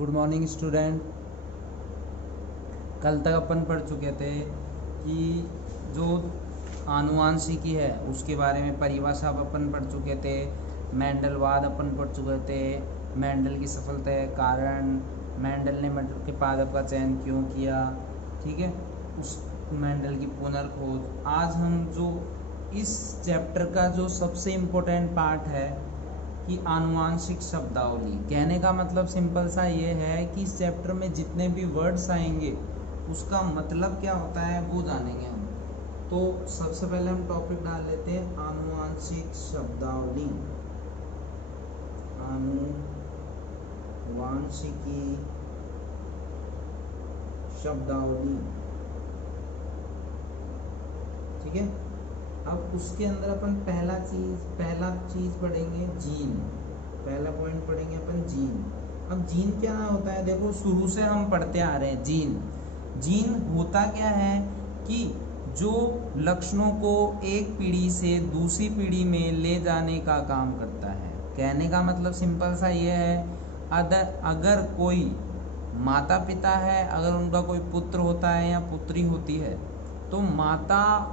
Good morning student. कल तक अपन पढ़ चुके थे कि जो आनुवांशिकी है उसके बारे में परिभाषा अपन पढ़ चुके थे। मेंडलवाद अपन पढ़ चुके थे। मेंडल की सफलता के कारण, मेंडल ने मटर के पादप का चयन क्यों किया, ठीक है, उस मेंडल की पुनर्खोज। आज हम जो इस चैप्टर का जो सबसे इम्पोर्टेंट पार्ट है कि आनुवांशिक शब्दावली, कहने का मतलब सिंपल सा ये है कि इस चैप्टर में जितने भी वर्ड्स आएंगे उसका मतलब क्या होता है वो जानेंगे हम। तो सबसे पहले हम टॉपिक डाल लेते हैं आनुवांशिक शब्दावली। आनुवांशिकी शब्दावली, ठीक है। अब उसके अंदर अपन पहला चीज पढ़ेंगे जीन। पहला पॉइंट पढ़ेंगे अपन जीन। अब जीन क्या होता है, देखो शुरू से हम पढ़ते आ रहे हैं। जीन होता क्या है कि जो लक्षणों को एक पीढ़ी से दूसरी पीढ़ी में ले जाने का काम करता है। कहने का मतलब सिंपल सा ये है, अगर कोई माता पिता है, अगर उनका कोई पुत्र होता है या पुत्री होती है, तो माता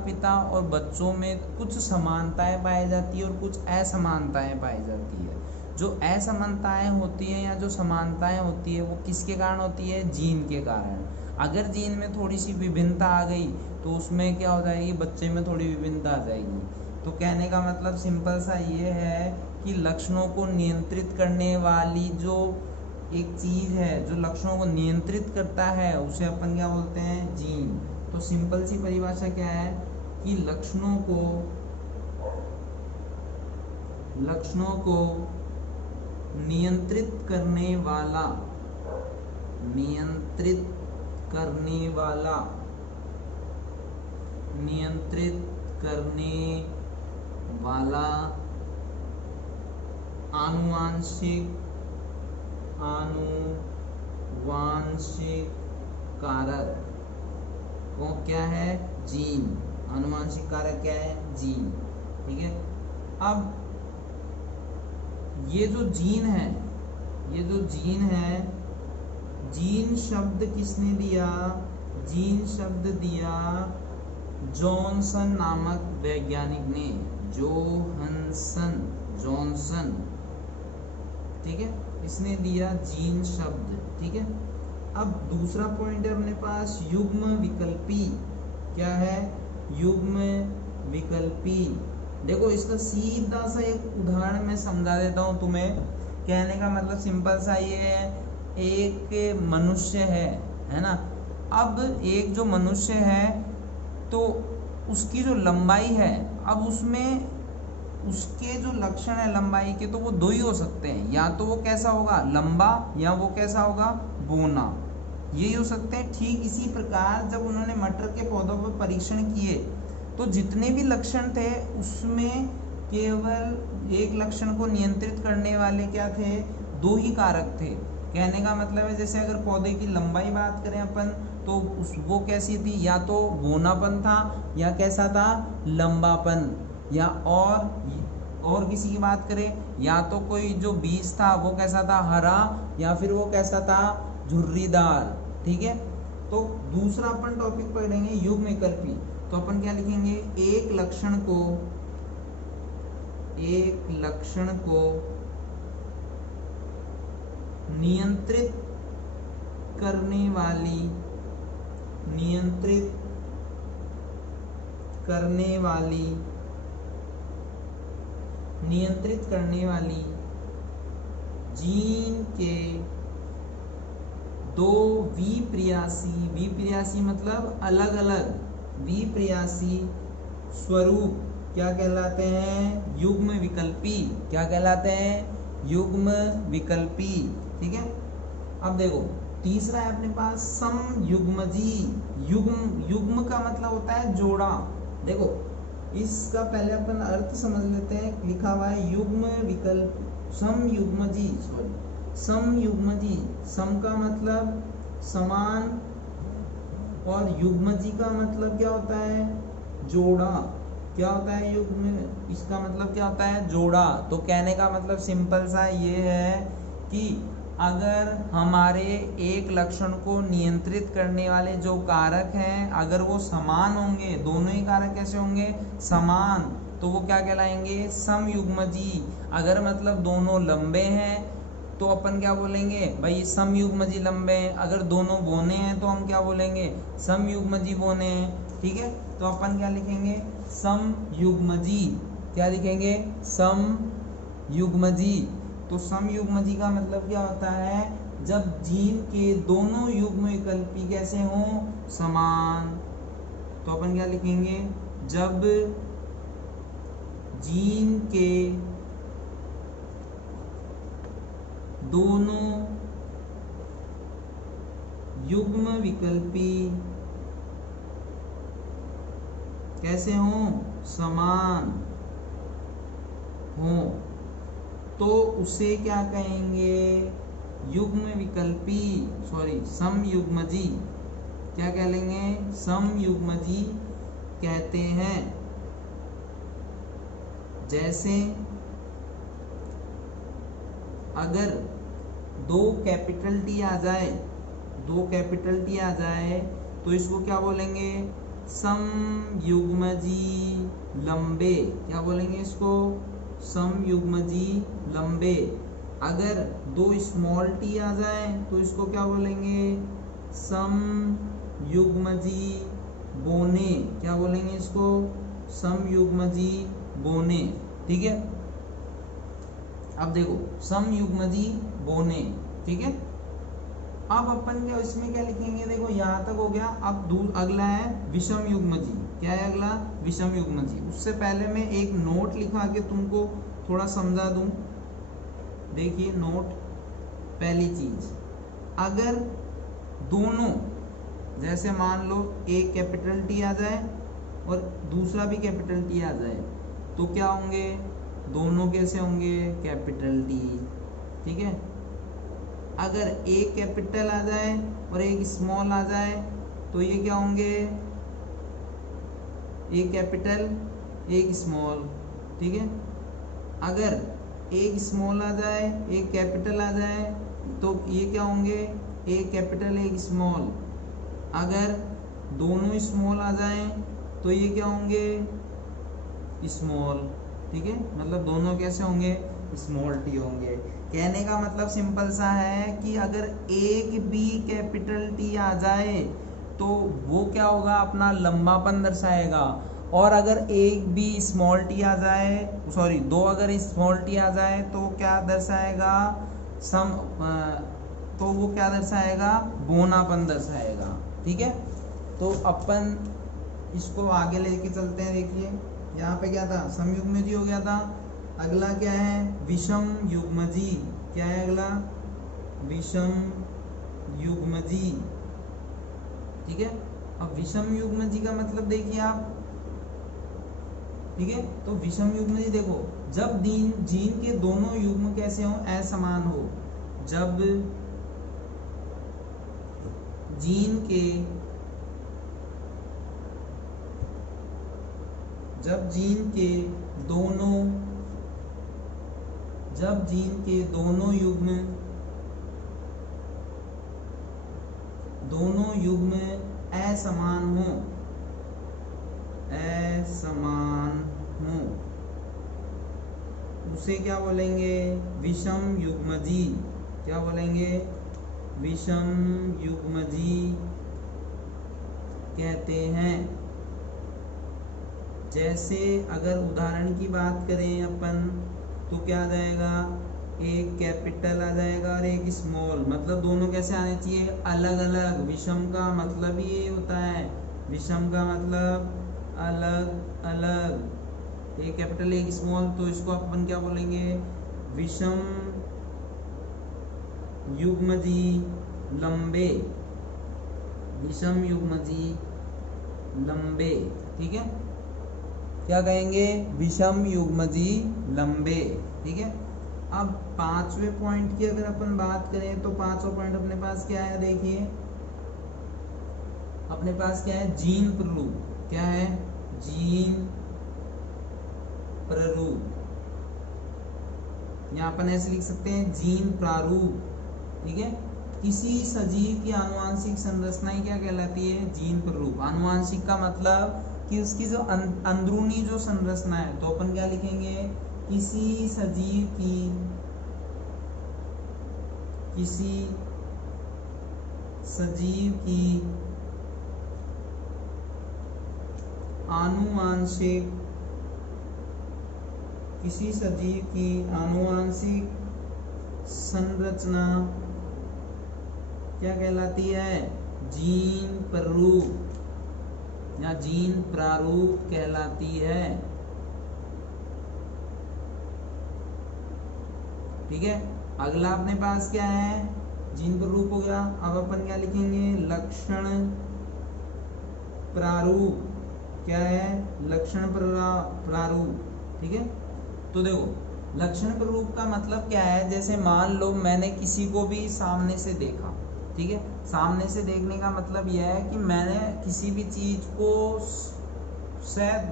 पिता और बच्चों में कुछ समानताएं पाई जाती है और कुछ असमानताएं पाई जाती है। जो असमानताएं होती है या जो समानताएं होती है वो किसके कारण होती है, जीन के कारण। अगर जीन में थोड़ी सी विभिन्नता आ गई तो उसमें क्या हो जाएगी, बच्चे में थोड़ी विभिन्नता आ जाएगी। तो कहने का मतलब सिंपल सा ये है कि लक्षणों को नियंत्रित करने वाली जो एक चीज है, जो लक्षणों को नियंत्रित करता है, उसे अपन क्या बोलते हैं, जीन। तो सिंपल सी परिभाषा क्या है कि लक्षणों को नियंत्रित करने वाला आनुवांशिक कारक वो क्या है, जीन। आनुवांशिक कारक क्या है, जीन, ठीक है। अब ये जो जीन है, जीन शब्द किसने दिया, जीन शब्द दिया जॉनसन नामक वैज्ञानिक ने, जॉनसन, ठीक है, इसने दिया जीन शब्द, ठीक है। अब दूसरा पॉइंट है अपने पास युग्म विकल्पी। क्या है, युग्म विकल्पी। देखो इसका सीधा सा एक उदाहरण मैं समझा देता हूं तुम्हें। कहने का मतलब सिंपल सा ये है, एक मनुष्य है ना। अब एक जो मनुष्य है तो उसकी जो लंबाई है, अब उसमें उसके जो लक्षण है लंबाई के, तो वो दो ही हो सकते हैं, या तो वो कैसा होगा, लंबा, या वो कैसा होगा, बौना, यही हो सकते हैं। ठीक इसी प्रकार जब उन्होंने मटर के पौधों पर परीक्षण किए तो जितने भी लक्षण थे उसमें केवल एक लक्षण को नियंत्रित करने वाले क्या थे, दो ही कारक थे। कहने का मतलब है जैसे अगर पौधे की लंबाई बात करें अपन तो वो कैसी थी, या तो बौनापन था या कैसा था, लंबापन, या और किसी की बात करें या तो कोई जो बीज था वो कैसा था, हरा, या फिर वो कैसा था, झुर्रीदार, ठीक है। तो दूसरा अपन टॉपिक पढ़ेंगे युग्म विकल्पी। तो अपन क्या लिखेंगे, एक लक्षण को नियंत्रित करने वाली जीन के दो विप्रियासी मतलब अलग अलग विप्रियासी स्वरूप क्या कहलाते हैं, युग्म विकल्पी। क्या कहलाते हैं, युग्म विकल्पी, ठीक है। अब देखो तीसरा है अपने पास समयुग्मजी। युग्म का मतलब होता है जोड़ा। देखो इसका पहले अपन अर्थ समझ लेते हैं। लिखा हुआ है युग्म विकल्प, समयुग्मजी, सम का मतलब समान और युग्मजी का मतलब क्या होता है, जोड़ा, क्या होता है युग्म, इसका मतलब क्या होता है जोड़ा। तो कहने का मतलब सिंपल सा ये है कि अगर हमारे एक लक्षण को नियंत्रित करने वाले जो कारक हैं अगर वो समान होंगे, दोनों ही कारक कैसे होंगे, समान, तो वो क्या कहलाएंगे, समयुग्मजी। अगर मतलब दोनों लंबे हैं तो अपन क्या बोलेंगे भाई, समयुग्मजी लंबे हैं। अगर दोनों बौने हैं तो हम क्या बोलेंगे, समयुग्मजी बौने हैं। ठीक है, तो अपन क्या लिखेंगे, समयुग्मजी। क्या लिखेंगे, समयुग्मजी। तो समयुग्मजी का मतलब क्या होता है, जब जीन के दोनों युग्म विकल्पी कैसे हों, समान। तो अपन क्या लिखेंगे, जब जीन के दोनों युग्म विकल्पी कैसे हों, समान हों, तो उसे क्या कहेंगे, युग्म विकल्पी, सॉरी समयुग्मजी। क्या कह लेंगे, समयुग्मजी कहते हैं। जैसे अगर दो कैपिटल टी आ जाए, दो कैपिटल टी आ जाए तो इसको क्या बोलेंगे, समयुग्मजी लंबे। क्या बोलेंगे इसको, समयुग्मजी लंबे। अगर दो स्मॉल टी आ जाए तो इसको क्या बोलेंगे, समयुग्मजी बोने। क्या बोलेंगे इसको, समयुग्मजी बोने। ठीक है, अब देखो समयुग्मजी बोने। ठीक है, अब अपन क्या इसमें क्या लिखेंगे, देखो यहाँ तक हो गया। अब दूर अगला है विषम युग्मजी। क्या है अगला, विषम युग्मजी। उससे पहले मैं एक नोट लिखा के तुमको थोड़ा समझा दूं। देखिए नोट, पहली चीज, अगर दोनों, जैसे मान लो एक कैपिटल टी आ जाए और दूसरा भी कैपिटल टी आ जाए तो क्या होंगे, दोनों कैसे होंगे, कैपिटल टी। ठीक है, अगर एक कैपिटल आ जाए और एक स्मॉल आ जाए तो ये क्या होंगे, एक कैपिटल एक स्मॉल। ठीक है, अगर एक स्मॉल आ जाए एक कैपिटल आ जाए तो ये क्या होंगे, एक कैपिटल एक स्मॉल। अगर दोनों स्मॉल आ जाए तो ये क्या होंगे, स्मॉल। ठीक है, मतलब दोनों कैसे होंगे, स्मॉल टी होंगे। कहने का मतलब सिंपल सा है कि अगर एक भी कैपिटल टी आ जाए तो वो क्या होगा, अपना लंबापन दर्शाएगा। और अगर एक भी स्मॉल टी आ जाए, सॉरी दो अगर स्मॉल टी आ जाए तो क्या दर्शाएगा, तो वो क्या दर्शाएगा, बोनापन दर्शाएगा। ठीक है, तो अपन इसको आगे लेके चलते हैं। देखिए यहाँ पे क्या था, समयुग्मजी हो गया था। अगला क्या है, विषम युग्मजी। क्या है अगला, विषम युग्मजी। ठीक है, अब विषम युग्मजी का मतलब देखिए आप। ठीक है, तो विषम युग्मजी देखो, जब जीन के दोनों युग्म कैसे हो, असमान हो। जब जीन के दोनों युग्म असमान हो, उसे क्या बोलेंगे, विषम युग्मजी। क्या बोलेंगे, विषम युग्मजी कहते हैं। जैसे अगर उदाहरण की बात करें अपन तो क्या आ जाएगा, एक कैपिटल आ जाएगा और एक स्मॉल। मतलब दोनों कैसे आने चाहिए, अलग अलग। विषम का मतलब ही ये होता है, विषम का मतलब अलग अलग, एक कैपिटल एक स्मॉल। तो इसको अपन क्या बोलेंगे, विषम युग्मजी लंबे। विषम युग्मजी लंबे। ठीक है, क्या कहेंगे, विषम युग्मजी लंबे। ठीक है, अब पांचवें पॉइंट की अगर अपन बात करें तो पांचवा पॉइंट अपने पास क्या है, देखिए अपने पास क्या है, जीन प्ररूप। क्या है, जीन प्ररूप, यहाँ अपन ऐसे लिख सकते हैं जीन प्रारूप, ठीक है। किसी सजीव की आनुवांशिक संरचना क्या कहलाती है? जीन प्रारूप। आनुवांशिक का मतलब कि उसकी जो अंदरूनी जो संरचना है, तो अपन क्या लिखेंगे? किसी सजीव की आनुवांशिक संरचना क्या कहलाती है? जीन प्रारूप या जीन प्रारूप कहलाती है, ठीक है। अगला अपने पास क्या है? जीन प्रारूप हो गया। अब अपन क्या लिखेंगे? लक्षण प्रारूप। क्या है? लक्षण प्रारूप, ठीक है। तो देखो, लक्षण प्रारूप का मतलब क्या है? जैसे मान लो मैंने किसी को भी सामने से देखा, ठीक है। सामने से देखने का मतलब यह है कि मैंने किसी भी चीज को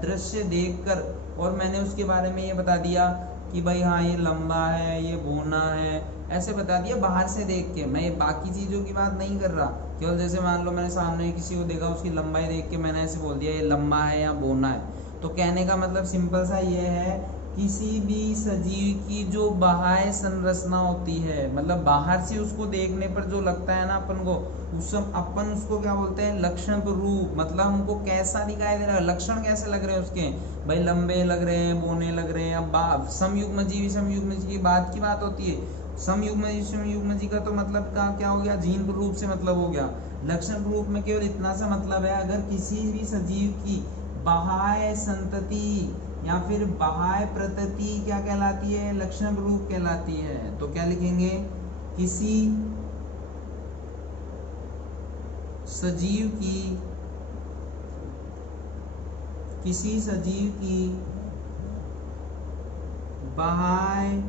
दृश्य देखकर और मैंने उसके बारे में ये बता दिया कि भाई हाँ ये लंबा है, ये बौना है, ऐसे बता दिया बाहर से देख के। मैं बाकी चीजों की बात नहीं कर रहा, केवल जैसे मान लो मैंने सामने किसी को देखा, उसकी लंबाई देख के मैंने ऐसे बोल दिया ये लंबा है या बौना है। तो कहने का मतलब सिंपल सा ये है, किसी भी सजीव की जो बाह्य संरचना होती है, मतलब बाहर से उसको देखने पर जो लगता है ना अपन को, अपन उसको क्या बोलते हैं? लक्षण रूप। मतलब हमको कैसा दिखाई दे रहा है, लक्षण कैसे लग रहे हैं उसके, भाई लंबे लग रहे हैं, बौने लग रहे हैं। अब समयुग्मजीवी की बात होती है। समयुग्मजीवी का तो मतलब क्या हो गया? जीन रूप से मतलब हो गया। लक्षण रूप में केवल इतना सा मतलब है, अगर किसी भी सजीव की बाह्य संतति या फिर बाह्य प्रतीति क्या कहलाती है? लक्षण रूप कहलाती है। तो क्या लिखेंगे? किसी सजीव की बाह्य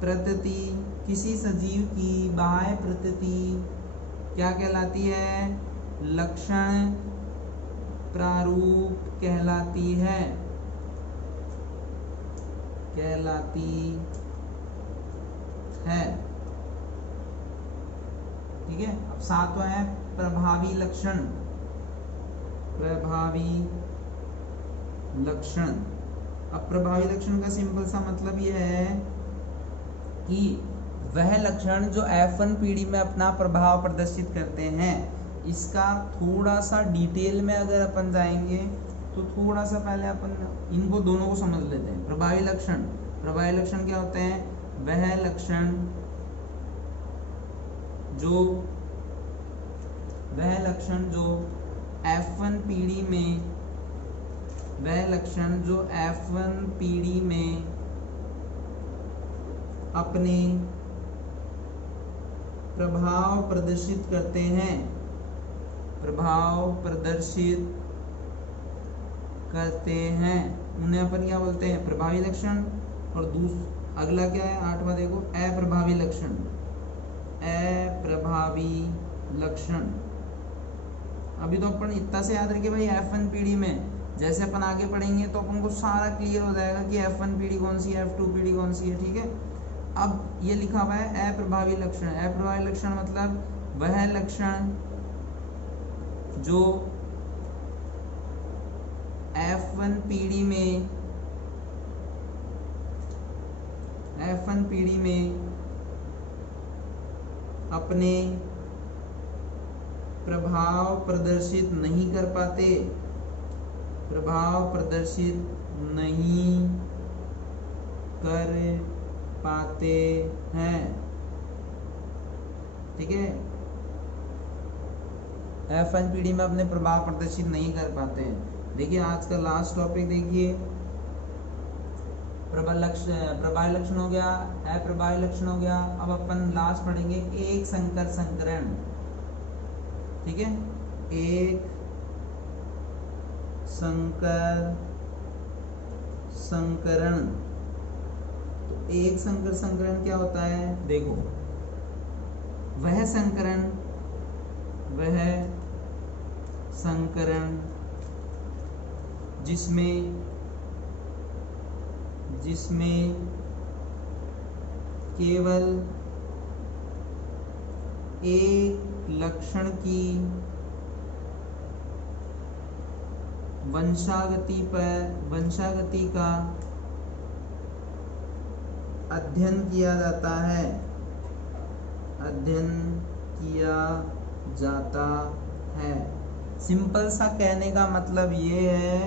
प्रतीति, किसी सजीव की बाह्य प्रतीति क्या कहलाती है? लक्षण प्रारूप कहलाती है, ठीक है। अब सातवां है प्रभावी लक्षण। अब प्रभावी लक्षण का सिंपल सा मतलब यह है कि वह लक्षण जो F1 पीढ़ी में अपना प्रभाव प्रदर्शित करते हैं। इसका थोड़ा सा डिटेल में अगर अपन जाएंगे तो थोड़ा सा पहले अपन इनको दोनों को समझ लेते हैं। प्रभावी लक्षण क्या होते हैं? वह लक्षण जो F1 पीढ़ी में अपने प्रभाव प्रदर्शित करते हैं, उन्हें अपन क्या बोलते हैं? प्रभावी लक्षण। और अगला क्या है? आठवां देखो, अप्रभावी लक्षण। अभी तो अपन इतना से याद रखे भाई, F1 पीढ़ी में। जैसे अपन आगे पढ़ेंगे तो अपन को सारा क्लियर हो जाएगा कि F1 पीढ़ी कौन सी है, F2 पीढ़ी कौन सी है, ठीक है। अब ये लिखा हुआ है अप्रभावी लक्षण मतलब वह लक्षण जो F1 पीढ़ी में अपने प्रभाव प्रदर्शित नहीं कर पाते हैं, ठीक है। F1 पीढ़ी में अपने प्रभाव प्रदर्शित नहीं कर पाते हैं। देखिए आज का लास्ट टॉपिक देखिए, प्रभावी लक्षण हो गया, अप्रभावी लक्षण हो गया। अब अपन लास्ट पढ़ेंगे एक संकरण, ठीक है। एक संकरण। तो एक संकरण क्या होता है? देखो, वह संकरण जिसमें केवल एक लक्षण की वंशागति का अध्ययन किया जाता है। सिंपल सा कहने का मतलब ये है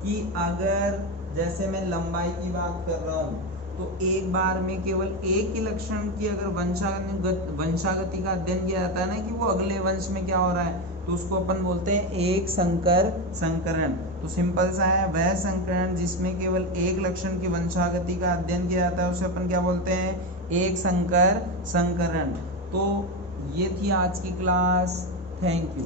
कि अगर जैसे मैं लंबाई की बात कर रहा हूँ तो एक बार में केवल एक ही लक्षण की अगर वंशागति का अध्ययन किया जाता है ना कि वो अगले वंश में क्या हो रहा है, तो उसको अपन बोलते हैं एक संकरण। तो सिंपल सा है, वह संकरण जिसमें केवल एक लक्षण की वंशागति का अध्ययन किया जाता है उसे अपन क्या बोलते हैं, एक संकरण। तो ये थी आज की क्लास। Thank you.